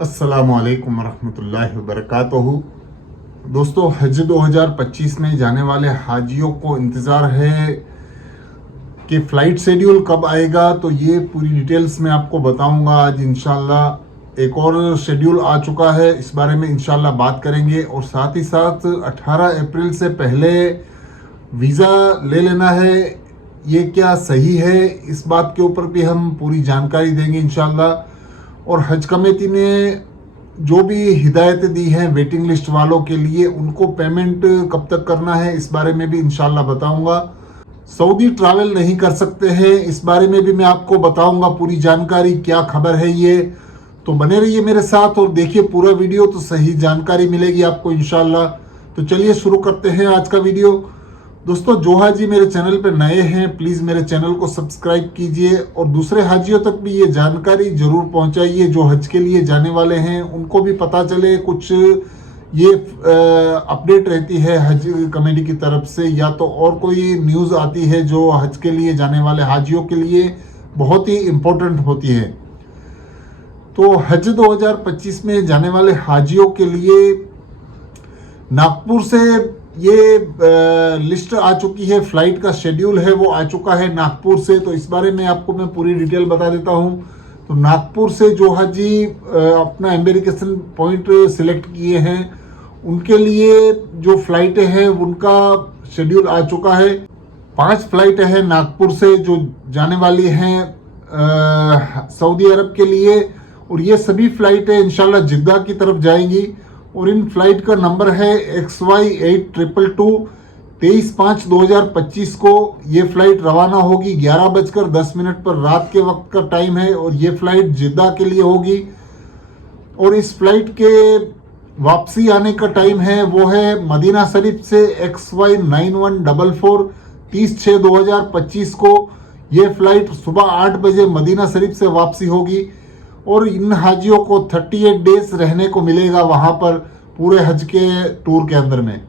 अस्सलामुअलैकुम वरहमतुल्लाहि वबरकातुहू। दोस्तों, हज 2025 में जाने वाले हाजियों को इंतज़ार है कि फ़्लाइट शेड्यूल कब आएगा, तो ये पूरी डिटेल्स मैं आपको बताऊंगा आज इंशाल्लाह। एक और शेड्यूल आ चुका है, इस बारे में इंशाल्लाह बात करेंगे। और साथ ही साथ 18 अप्रैल से पहले वीज़ा ले लेना है, ये क्या सही है, इस बात के ऊपर भी हम पूरी जानकारी देंगे इंशाल्लाह। और हज कमेटी ने जो भी हिदायतें दी हैं वेटिंग लिस्ट वालों के लिए, उनको पेमेंट कब तक करना है, इस बारे में भी इंशाल्लाह बताऊंगा। सऊदी ट्रैवल नहीं कर सकते हैं, इस बारे में भी मैं आपको बताऊंगा पूरी जानकारी, क्या खबर है ये। तो बने रहिए मेरे साथ और देखिए पूरा वीडियो, तो सही जानकारी मिलेगी आपको इंशाल्लाह। तो चलिए शुरू करते हैं आज का वीडियो। दोस्तों, जो हाजी मेरे चैनल पर नए हैं, प्लीज़ मेरे चैनल को सब्सक्राइब कीजिए और दूसरे हाजियों तक भी ये जानकारी ज़रूर पहुंचाइए जो हज के लिए जाने वाले हैं, उनको भी पता चले। कुछ ये अपडेट रहती है हज कमेटी की तरफ से, या तो और कोई न्यूज़ आती है जो हज के लिए जाने वाले हाजियों के लिए बहुत ही इम्पोर्टेंट होती है। तो हज 2025 में जाने वाले हाजियों के लिए नागपुर से ये लिस्ट आ चुकी है, फ्लाइट का शेड्यूल है वो आ चुका है नागपुर से। तो इस बारे में आपको मैं पूरी डिटेल बता देता हूँ। तो नागपुर से जो हाजी अपना एम्बेरिकेशन पॉइंट सिलेक्ट किए हैं, उनके लिए जो फ्लाइटें हैं उनका शेड्यूल आ चुका है। 5 फ्लाइटें हैं नागपुर से जो जाने वाली हैं सऊदी अरब के लिए, और ये सभी फ्लाइटें इंशाल्लाह जिद्दा की तरफ जाएंगी। और इन फ्लाइट का नंबर है XY8222। 23/5/2025 को ये फ्लाइट रवाना होगी। 11:10 पर रात के वक्त का टाइम है और ये फ्लाइट जिद्दा के लिए होगी। और इस फ्लाइट के वापसी आने का टाइम है वो है मदीना शरीफ से XY9144। 30/6/2025 को ये फ्लाइट सुबह 8 बजे मदीना शरीफ से वापसी होगी। और इन हाजियों को 38 डेज रहने को मिलेगा वहां पर पूरे हज के टूर के अंदर में।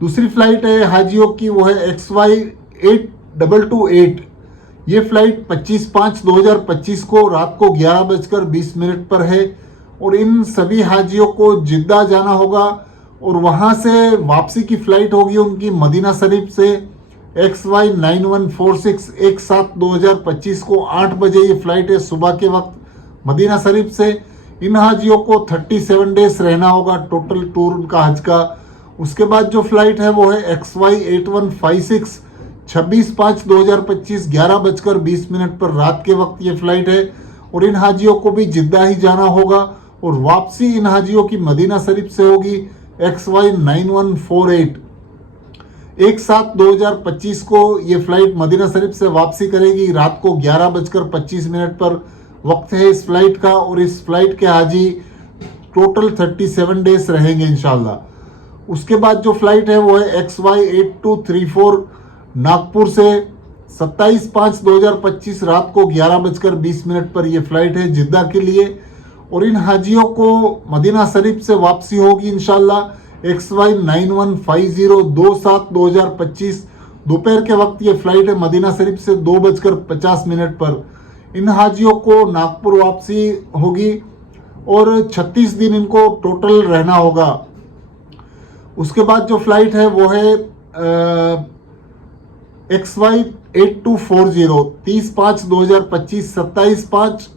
दूसरी फ्लाइट है हाजियों की, वो है XY8228। ये फ्लाइट 25/5/2025 को रात को 11:20 पर है। और इन सभी हाजियों को जिद्दा जाना होगा और वहां से वापसी की फ्लाइट होगी उनकी मदीना शरीफ से XY9146। 1/7/2025 को 8 बजे ये फ्लाइट है सुबह के वक्त मदीना शरीफ से। इन हाजियों को 37 डेज रहना होगा टोटल टूर उनका हज का। उसके बाद जो फ्लाइट है वो है XY8156। 26/5/2025 11:20 पर रात के वक्त ये फ्लाइट है। और इन हाजियों को भी जिद्दा ही जाना होगा और वापसी इन हाजियों की मदीना शरीफ से होगी XY9148। 1/7/2025 को ये फ्लाइट मदीना शरीफ से वापसी करेगी। रात को 11:25 पर वक्त है इस फ्लाइट का। और इस फ्लाइट के हाजी टोटल 37 डेज रहेंगे इंशाल्लाह। उसके बाद जो फ्लाइट है वो है XY8234। नागपुर से 27/5/2025 रात को 11:20 पर यह फ्लाइट है जिद्दा के लिए। और इन हाजियों को मदीना शरीफ से वापसी होगी इंशाल्लाह XY9150। 2/7/2025 दोपहर के वक्त ये फ्लाइट है मदीना शरीफ से 2:50 पर। इन हाजियों को नागपुर वापसी होगी और 36 दिन इनको टोटल रहना होगा। उसके बाद जो फ्लाइट है वो है XY8240। 30/5/2025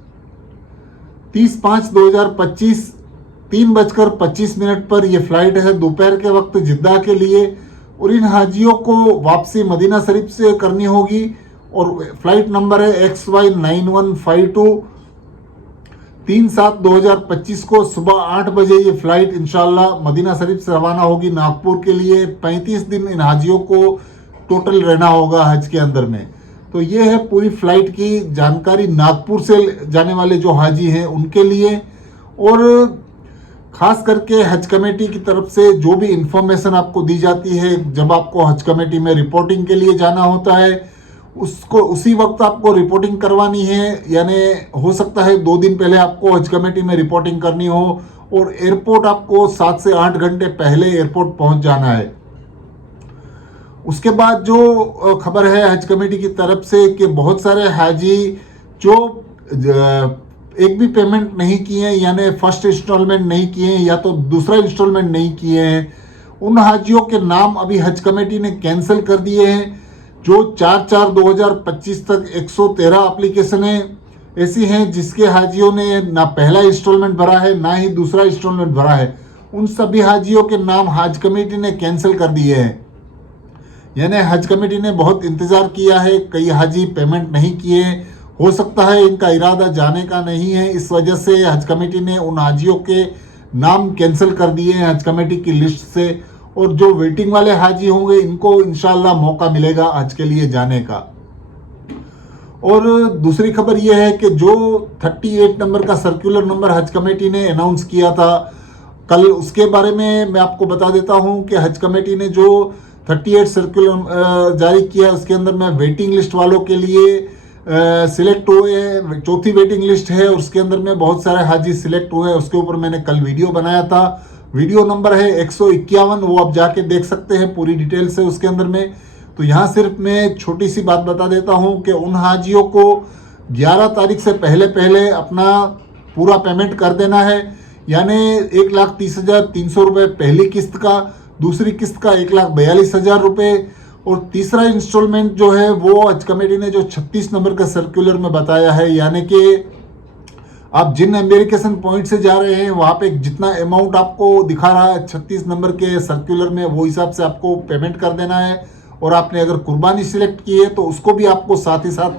30/5/2025 3:25 पर यह फ्लाइट है दोपहर के वक्त जिद्दा के लिए। और इन हाजियों को वापसी मदीना शरीफ से करनी होगी और फ्लाइट नंबर है XY9152। 3/7/2025 को सुबह 8 बजे ये फ्लाइट इंशाल्लाह मदीना शरीफ से रवाना होगी नागपुर के लिए। 35 दिन इन हाजियों को टोटल रहना होगा हज के अंदर में। तो ये है पूरी फ्लाइट की जानकारी नागपुर से जाने वाले जो हाजी हैं उनके लिए। और खास करके हज कमेटी की तरफ से जो भी इंफॉर्मेशन आपको दी जाती है, जब आपको हज कमेटी में रिपोर्टिंग के लिए जाना होता है, उसको उसी वक्त आपको रिपोर्टिंग करवानी है। यानी हो सकता है 2 दिन पहले आपको हज कमेटी में रिपोर्टिंग करनी हो और एयरपोर्ट आपको 7 से 8 घंटे पहले एयरपोर्ट पहुंच जाना है। उसके बाद जो खबर है हज कमेटी की तरफ से कि बहुत सारे हाजी जो एक भी पेमेंट नहीं किए हैं, यानी फर्स्ट इंस्टॉलमेंट नहीं किए हैं या तो दूसरा इंस्टॉलमेंट नहीं किए हैं, उन हाजियों के नाम अभी हज कमेटी ने कैंसिल कर दिए हैं। जो 4/4/2025 तक 113 एप्लीकेशनें ऐसी हैं जिसके हाजियों ने ना पहला इंस्टॉलमेंट भरा है ना ही दूसरा इंस्टॉलमेंट भरा है, उन सभी हाजियों के नाम हज कमेटी ने कैंसिल कर दिए हैं। यानी हज कमेटी ने बहुत इंतज़ार किया है, कई हाजी पेमेंट नहीं किए, हो सकता है इनका इरादा जाने का नहीं है, इस वजह से हज कमेटी ने उन हाजियों के नाम कैंसिल कर दिए हैं हज कमेटी की लिस्ट से। और जो वेटिंग वाले हाजी होंगे इनको इंशाल्लाह मौका मिलेगा हज के लिए जाने का। और दूसरी खबर यह है कि जो 38 नंबर का सर्कुलर नंबर हज कमेटी ने अनाउंस किया था कल, उसके बारे में मैं आपको बता देता हूं कि हज कमेटी ने जो 38 सर्कुलर जारी किया उसके अंदर में वेटिंग लिस्ट वालों के लिए सिलेक्ट हुए, चौथी वेटिंग लिस्ट है, उसके अंदर में बहुत सारे हाजी सिलेक्ट हुए। उसके ऊपर मैंने कल वीडियो बनाया था, वीडियो नंबर है 151, वो आप जाके देख सकते हैं पूरी डिटेल से उसके अंदर में। तो यहाँ सिर्फ मैं छोटी सी बात बता देता हूँ कि उन हाजियों को 11 तारीख से पहले पहले अपना पूरा पेमेंट कर देना है, यानी 1,30,300 रुपये पहली किस्त का, दूसरी किस्त का 1,42,000 रुपये, और तीसरा इंस्टॉलमेंट जो है वो हज कमेटी ने जो 36 नंबर का सर्कुलर में बताया है, यानी कि आप जिन एम्बेरिकेशन पॉइंट से जा रहे हैं वहाँ पे जितना अमाउंट आपको दिखा रहा है 36 नंबर के सर्कुलर में, वो हिसाब से आपको पेमेंट कर देना है। और आपने अगर कुर्बानी सिलेक्ट की है तो उसको भी आपको साथ ही साथ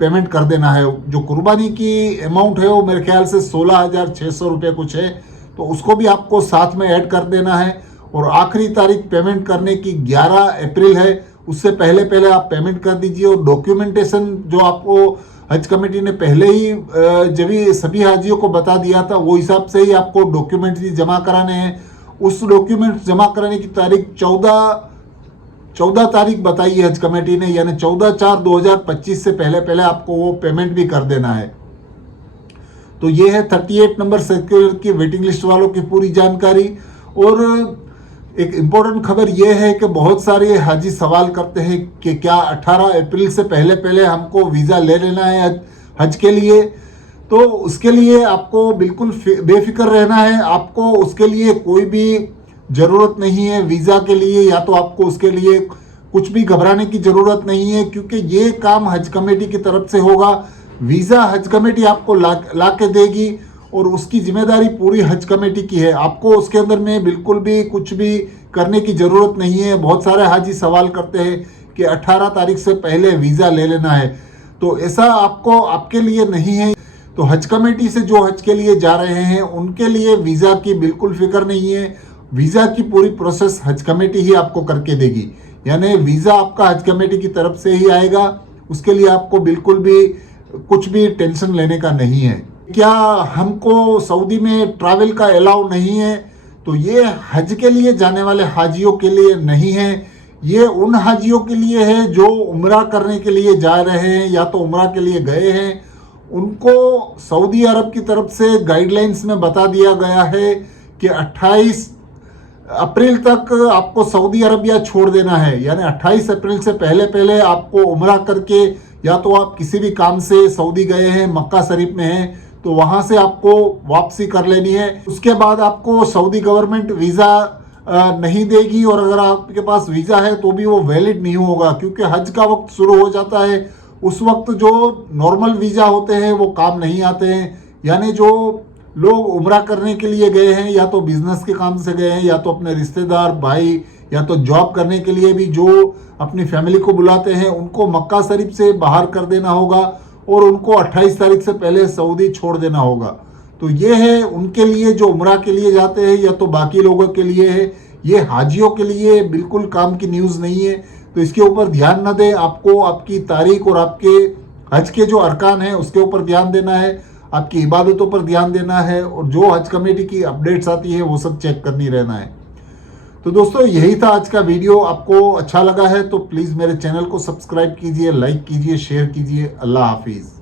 पेमेंट कर देना है। जो कुर्बानी की अमाउंट है वो मेरे ख्याल से 16,600 रुपये कुछ है, तो उसको भी आपको साथ में ऐड कर देना है। और आखिरी तारीख पेमेंट करने की 11 अप्रैल है, उससे पहले पहले आप पेमेंट कर दीजिए। और डॉक्यूमेंटेशन जो आपको हज कमेटी ने पहले ही जब भी सभी हाजियों को बता दिया था वो हिसाब से ही आपको डॉक्यूमेंट जमा कराने हैं। उस डॉक्यूमेंट जमा कराने की तारीख 14 तारीख बताई है हज कमेटी ने, यानी 14/4/2025 से पहले पहले आपको वो पेमेंट भी कर देना है। तो ये है 38 नंबर सर्कुलर की वेटिंग लिस्ट वालों की पूरी जानकारी। और एक इम्पोर्टेंट खबर यह है कि बहुत सारे हाजी सवाल करते हैं कि क्या 18 अप्रैल से पहले पहले हमको वीज़ा ले लेना है हज के लिए। तो उसके लिए आपको बिल्कुल बेफिक्र रहना है, आपको उसके लिए कोई भी ज़रूरत नहीं है वीज़ा के लिए, या तो आपको उसके लिए कुछ भी घबराने की ज़रूरत नहीं है, क्योंकि ये काम हज कमेटी की तरफ से होगा। वीज़ा हज कमेटी आपको ला के देगी और उसकी जिम्मेदारी पूरी हज कमेटी की है, आपको उसके अंदर में बिल्कुल भी कुछ भी करने की ज़रूरत नहीं है। बहुत सारे हाजी सवाल करते हैं कि 18 तारीख से पहले वीज़ा ले लेना है, तो ऐसा आपको आपके लिए नहीं है। तो हज कमेटी से जो हज के लिए जा रहे हैं उनके लिए वीज़ा की बिल्कुल फिक्र नहीं है, वीज़ा की पूरी प्रोसेस हज कमेटी ही आपको करके देगी, यानी वीज़ा आपका हज कमेटी की तरफ से ही आएगा, उसके लिए आपको बिल्कुल भी कुछ भी टेंशन लेने का नहीं है। क्या हमको सऊदी में ट्रैवल का अलाउ नहीं है? तो ये हज के लिए जाने वाले हाजियों के लिए नहीं है, ये उन हाजियों के लिए है जो उम्रा करने के लिए जा रहे हैं या तो उम्रा के लिए गए हैं। उनको सऊदी अरब की तरफ से गाइडलाइंस में बता दिया गया है कि 28 अप्रैल तक आपको सऊदी अरबिया छोड़ देना है, यानी 28 अप्रैल से पहले पहले आपको उम्रा करके, या तो आप किसी भी काम से सऊदी गए हैं, मक्का शरीफ में हैं, तो वहाँ से आपको वापसी कर लेनी है। उसके बाद आपको सऊदी गवर्नमेंट वीज़ा नहीं देगी, और अगर आपके पास वीज़ा है तो भी वो वैलिड नहीं होगा, क्योंकि हज का वक्त शुरू हो जाता है। उस वक्त जो नॉर्मल वीज़ा होते हैं वो काम नहीं आते हैं, यानी जो लोग उम्रा करने के लिए गए हैं या तो बिजनेस के काम से गए हैं या तो अपने रिश्तेदार भाई या तो जॉब करने के लिए भी जो अपनी फैमिली को बुलाते हैं, उनको मक्का शरीफ से बाहर कर देना होगा और उनको 28 तारीख से पहले सऊदी छोड़ देना होगा। तो ये है उनके लिए जो उम्रा के लिए जाते हैं या तो बाकी लोगों के लिए है, ये हाजियों के लिए बिल्कुल काम की न्यूज़ नहीं है। तो इसके ऊपर ध्यान न दें, आपको आपकी तारीख और आपके हज के जो अरकान हैं उसके ऊपर ध्यान देना है, आपकी इबादतों पर ध्यान देना है, और जो हज कमेटी की अपडेट्स आती है वो सब चेक करनी रहना है। तो दोस्तों यही था आज का वीडियो, आपको अच्छा लगा है तो प्लीज़ मेरे चैनल को सब्सक्राइब कीजिए, लाइक कीजिए, शेयर कीजिए। अल्लाह हाफिज़।